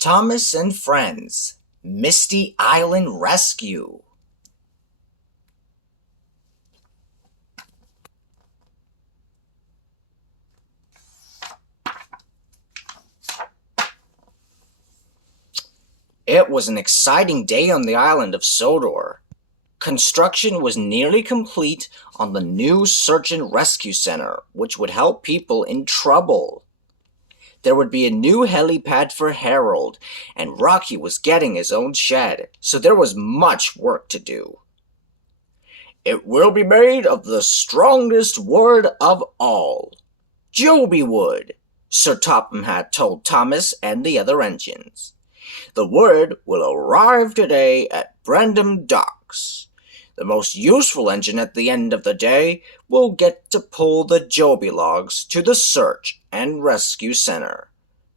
Thomas and Friends, Misty Island Rescue. It was an exciting day on the island of Sodor. Construction was nearly complete on the new search and rescue center, which would help people in trouble. There would be a new helipad for Harold, and Rocky was getting his own shed, so there was much work to do. It will be made of the strongest wood of all, Jobi wood, Sir Topham had told Thomas and the other engines. The wood will arrive today at Brandham Docks. The most useful engine at the end of the day will get to pull the Jobi logs to the search and rescue center.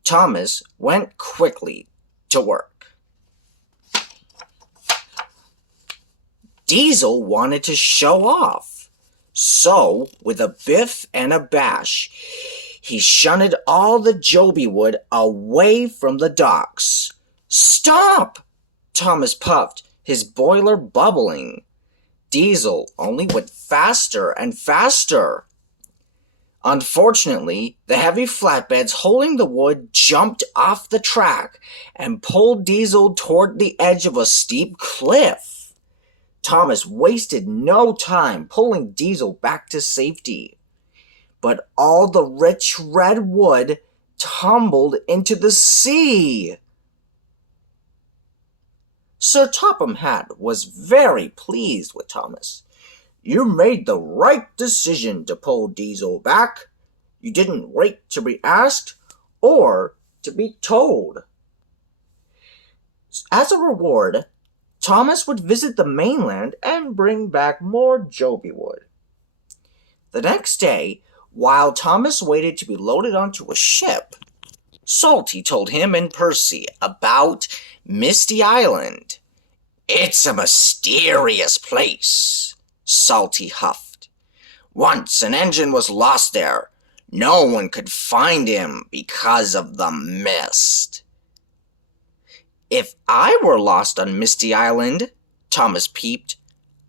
Thomas went quickly to work. Diesel wanted to show off, so with a biff and a bash, he shunted all the Jobi wood away from the docks. "Stop!" Thomas puffed, his boiler bubbling. Diesel only went faster and faster. Unfortunately, the heavy flatbeds holding the wood jumped off the track and pulled Diesel toward the edge of a steep cliff. Thomas wasted no time pulling Diesel back to safety, but all the rich red wood tumbled into the sea. Sir Topham Hatt was very pleased with Thomas. "You made the right decision to pull Diesel back. You didn't wait to be asked or to be told." As a reward, Thomas would visit the mainland and bring back more Jobi wood. The next day, while Thomas waited to be loaded onto a ship, Salty told him and Percy about Misty Island. "It's a mysterious place," Salty huffed. "Once an engine was lost there. No one could find him because of the mist." "If I were lost on Misty Island," Thomas peeped,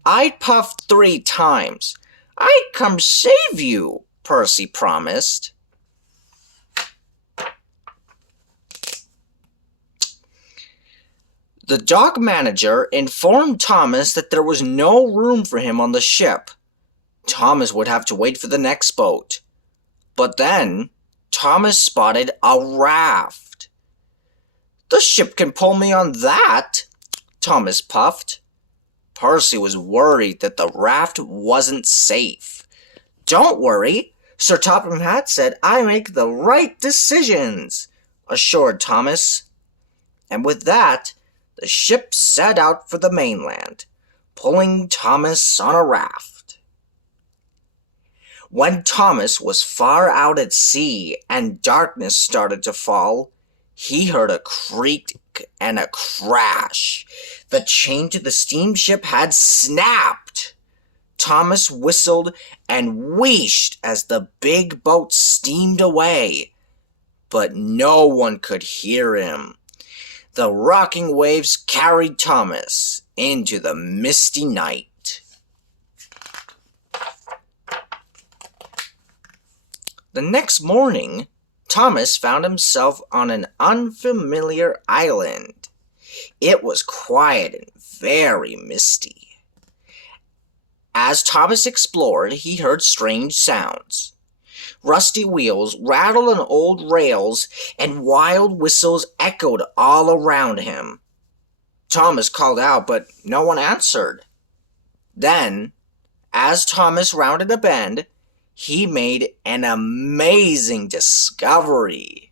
"I'd puff 3 times. I'd come save you," Percy promised. The dock manager informed Thomas that there was no room for him on the ship. Thomas would have to wait for the next boat. But then, Thomas spotted a raft. "The ship can pull me on that," Thomas puffed. Percy was worried that the raft wasn't safe. "Don't worry, Sir Topham Hatt said I make the right decisions," assured Thomas. And with that, the ship set out for the mainland, pulling Thomas on a raft. When Thomas was far out at sea and darkness started to fall, he heard a creak and a crash. The chain to the steamship had snapped. Thomas whistled and wheeshed as the big boat steamed away, but no one could hear him. The rocking waves carried Thomas into the misty night. The next morning, Thomas found himself on an unfamiliar island. It was quiet and very misty. As Thomas explored, he heard strange sounds. Rusty wheels rattled on old rails, and wild whistles echoed all around him. Thomas called out, but no one answered. Then, as Thomas rounded a bend, he made an amazing discovery.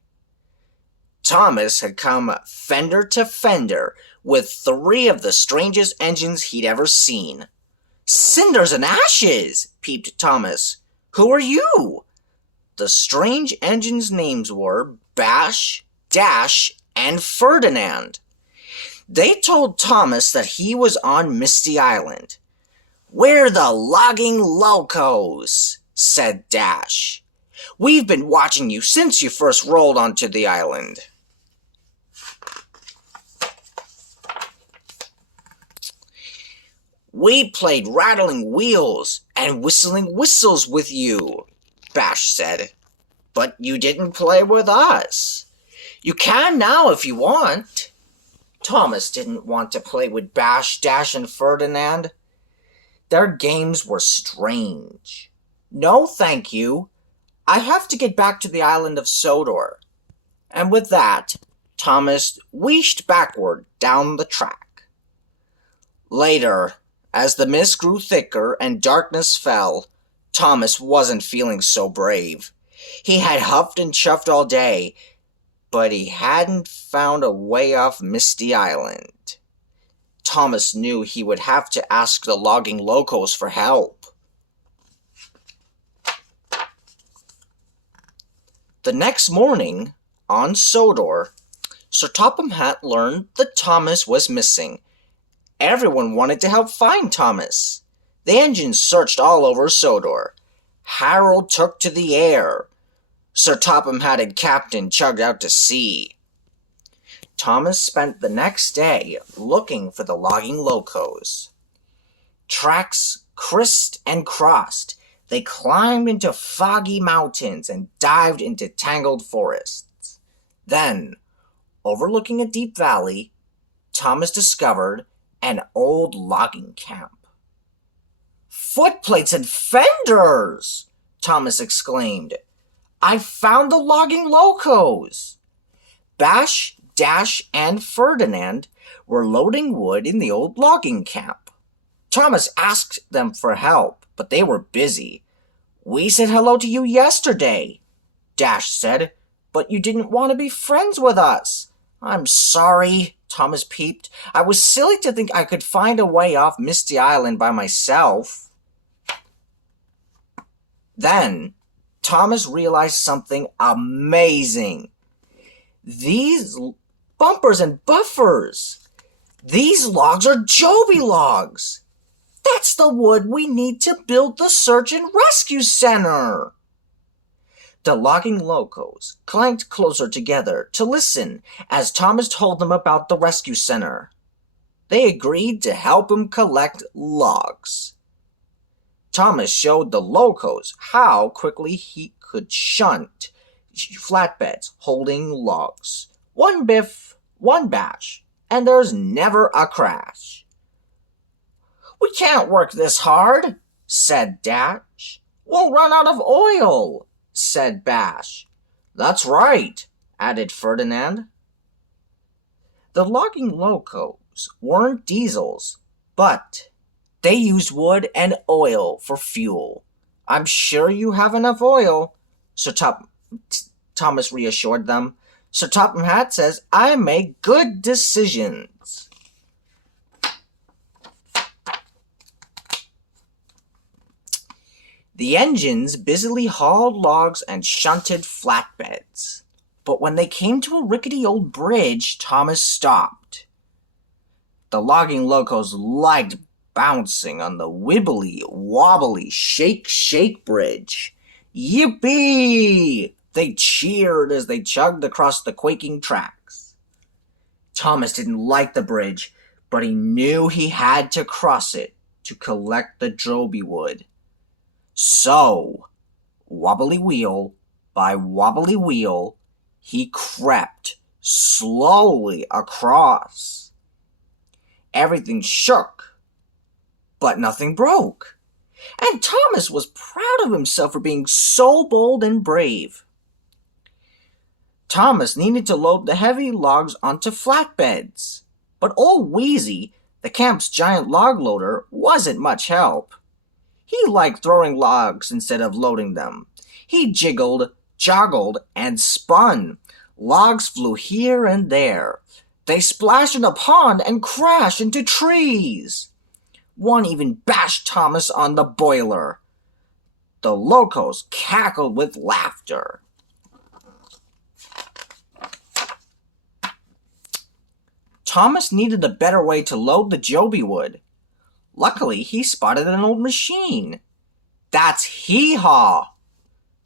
Thomas had come fender to fender with 3 of the strangest engines he'd ever seen. "Cinders and ashes!" peeped Thomas. "Who are you?" The strange engines' names were Bash, Dash, and Ferdinand. They told Thomas that he was on Misty Island. "We're the logging locos," said Dash. "We've been watching you since you first rolled onto the island." We played rattling wheels and whistling whistles with you, Bash said. But you didn't play with us. You can now if you want. Thomas didn't want to play with Bash, Dash, and Ferdinand. Their games were strange. No, thank you. I have to get back to the island of Sodor. And with that, Thomas wheeshed backward down the track. Later, as the mist grew thicker and darkness fell, Thomas wasn't feeling so brave. He had huffed and chuffed all day, but he hadn't found a way off Misty Island. Thomas knew he would have to ask the logging locos for help. The next morning, on Sodor, Sir Topham Hatt learned that Thomas was missing. Everyone wanted to help find Thomas. The engines searched all over Sodor. Harold took to the air. Sir Topham Hatt and Captain chugged out to sea. Thomas spent the next day looking for the logging locos. Tracks crissed and crossed. They climbed into foggy mountains and dived into tangled forests. Then, overlooking a deep valley, Thomas discovered an old logging camp. "Footplates and fenders!" Thomas exclaimed. "I found the logging locos!" Bash, Dash, and Ferdinand were loading wood in the old logging camp. Thomas asked them for help, but they were busy. "We said hello to you yesterday," Dash said, "but you didn't want to be friends with us." "I'm sorry," Thomas peeped. "I was silly to think I could find a way off Misty Island by myself." Then, Thomas realized something amazing. These bumpers and buffers. These logs are Jobi logs. That's the wood we need to build the search and rescue center. The logging locos clanked closer together to listen as Thomas told them about the rescue center. They agreed to help him collect logs. Thomas showed the locos how quickly he could shunt flatbeds holding logs. One biff, one bash, and there's never a crash. "We can't work this hard," said Dash. "We'll run out of oil," said Bash. "That's right," added Ferdinand. The logging locos weren't diesels, but they used wood and oil for fuel. "I'm sure you have enough oil," Thomas reassured them. "Sir Topham Hatt says I make good decisions." The engines busily hauled logs and shunted flatbeds. But when they came to a rickety old bridge, Thomas stopped. The logging locos liked bouncing on the wibbly-wobbly shake bridge. "Yippee!" They cheered as they chugged across the quaking tracks. Thomas didn't like the bridge, but he knew he had to cross it to collect the Jobi wood. So, wobbly wheel by wobbly wheel, he crept slowly across. Everything shook, but nothing broke. And Thomas was proud of himself for being so bold and brave. Thomas needed to load the heavy logs onto flatbeds, but old Wheezy, the camp's giant log loader, wasn't much help. He liked throwing logs instead of loading them. He jiggled, joggled, and spun. Logs flew here and there. They splashed in a pond and crashed into trees. One even bashed Thomas on the boiler. The locos cackled with laughter. Thomas needed a better way to load the Jobi wood. Luckily, he spotted an old machine. "That's Hee-Haw,"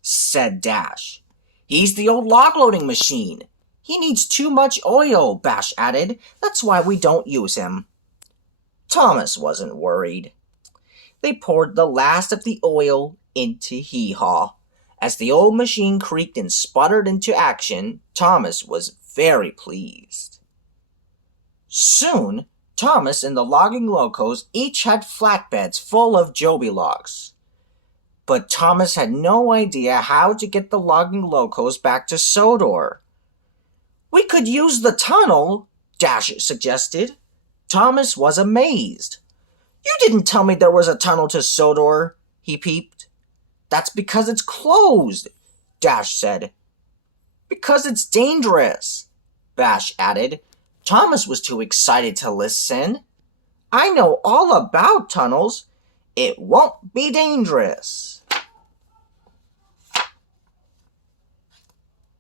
said Dash. "He's the old log-loading machine. He needs too much oil," Bash added. "That's why we don't use him." Thomas wasn't worried. They poured the last of the oil into Hee-Haw. As the old machine creaked and sputtered into action, Thomas was very pleased. Soon, Thomas and the logging locos each had flatbeds full of Jobi logs. But Thomas had no idea how to get the logging locos back to Sodor. "We could use the tunnel," Dash suggested. Thomas was amazed. "You didn't tell me there was a tunnel to Sodor," he peeped. "That's because it's closed," Dash said. "Because it's dangerous," Bash added. Thomas was too excited to listen. "I know all about tunnels. It won't be dangerous."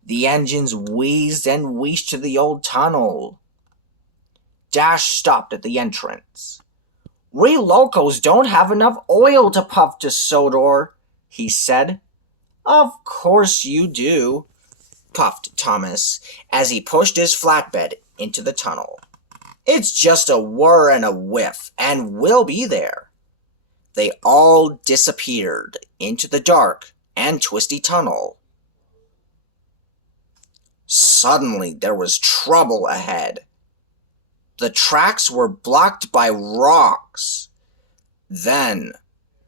The engines wheezed and wheezed to the old tunnel. Dash stopped at the entrance. "We locos don't have enough oil to puff to Sodor," he said. "Of course you do," puffed Thomas as he pushed his flatbed into the tunnel. "It's just a whir and a whiff, and we'll be there." They all disappeared into the dark and twisty tunnel. Suddenly there was trouble ahead. The tracks were blocked by rocks. Then,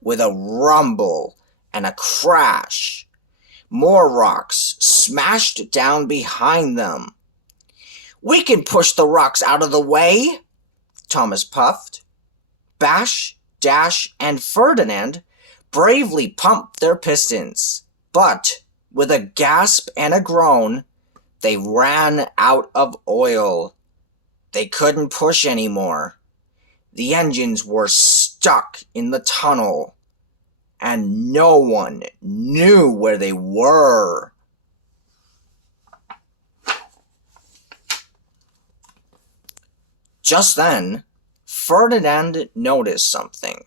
with a rumble and a crash, more rocks smashed down behind them. "We can push the rocks out of the way," Thomas puffed. Bash, Dash, and Ferdinand bravely pumped their pistons, but with a gasp and a groan, they ran out of oil. They couldn't push anymore. The engines were stuck in the tunnel, and no one knew where they were. Just then, Ferdinand noticed something.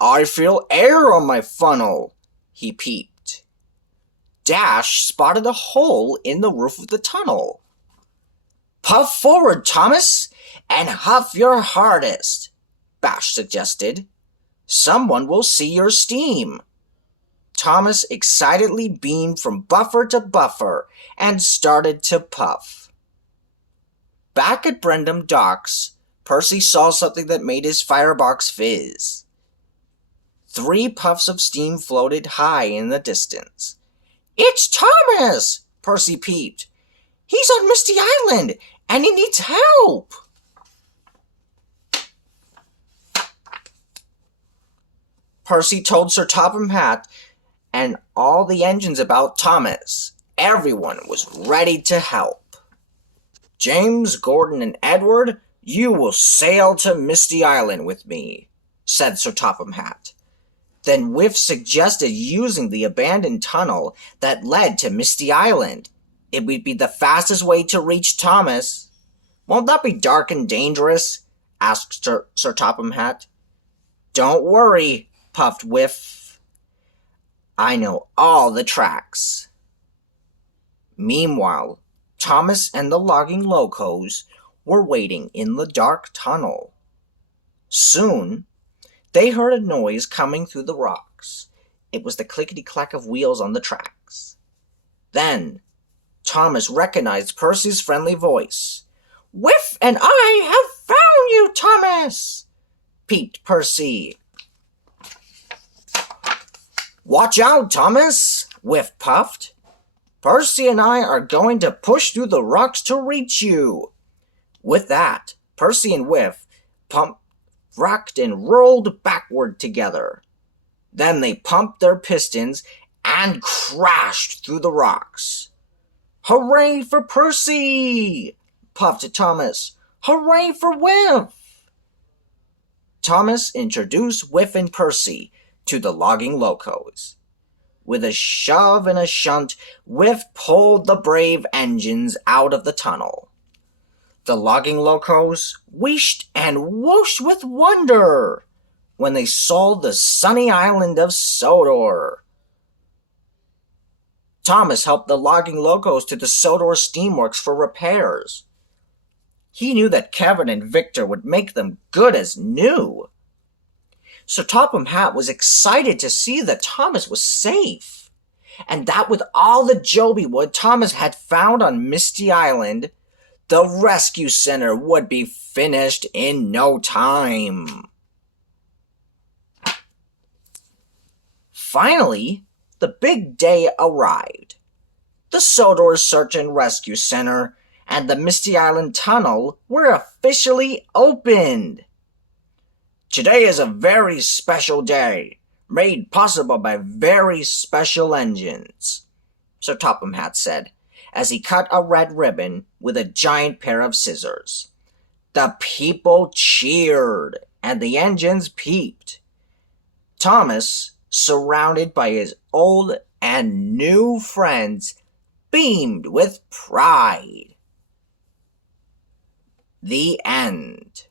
"I feel air on my funnel," he peeped. Dash spotted a hole in the roof of the tunnel. "Puff forward, Thomas, and huff your hardest," Bash suggested. "Someone will see your steam." Thomas excitedly beamed from buffer to buffer and started to puff. Back at Brendam Docks, Percy saw something that made his firebox fizz. 3 puffs of steam floated high in the distance. "It's Thomas!" Percy peeped. "He's on Misty Island, and he needs help!" Percy told Sir Topham Hatt and all the engines about Thomas. Everyone was ready to help. "James, Gordon, and Edward, you will sail to Misty Island with me," said Sir Topham Hatt. Then Whiff suggested using the abandoned tunnel that led to Misty Island. It would be the fastest way to reach Thomas. "Won't that be dark and dangerous?" asked Sir Topham Hatt. "Don't worry," puffed Whiff. "I know all the tracks." Meanwhile, Thomas and the logging locos were waiting in the dark tunnel. Soon, they heard a noise coming through the rocks. It was the clickety-clack of wheels on the tracks. Then, Thomas recognized Percy's friendly voice. "Whiff and I have found you, Thomas!" peeped Percy. "Watch out, Thomas!" Whiff puffed. "Percy and I are going to push through the rocks to reach you." With that, Percy and Whiff pumped, rocked, and rolled backward together. Then they pumped their pistons and crashed through the rocks. "Hooray for Percy!" puffed Thomas. "Hooray for Whiff!" Thomas introduced Whiff and Percy to the logging locos. With a shove and a shunt, Whiff pulled the brave engines out of the tunnel. The logging locos wheeshed and whooshed with wonder when they saw the sunny island of Sodor. Thomas helped the logging locos to the Sodor steamworks for repairs. He knew that Kevin and Victor would make them good as new. So Topham Hatt was excited to see that Thomas was safe, and that with all the Jobi wood Thomas had found on Misty Island, the rescue center would be finished in no time. Finally, the big day arrived. The Sodor Search and Rescue Center and the Misty Island Tunnel were officially opened. Today is a very special day, made possible by very special engines, Sir Topham Hatt said, as he cut a red ribbon with a giant pair of scissors. The people cheered, and the engines peeped. Thomas, surrounded by his old and new friends, beamed with pride. The end.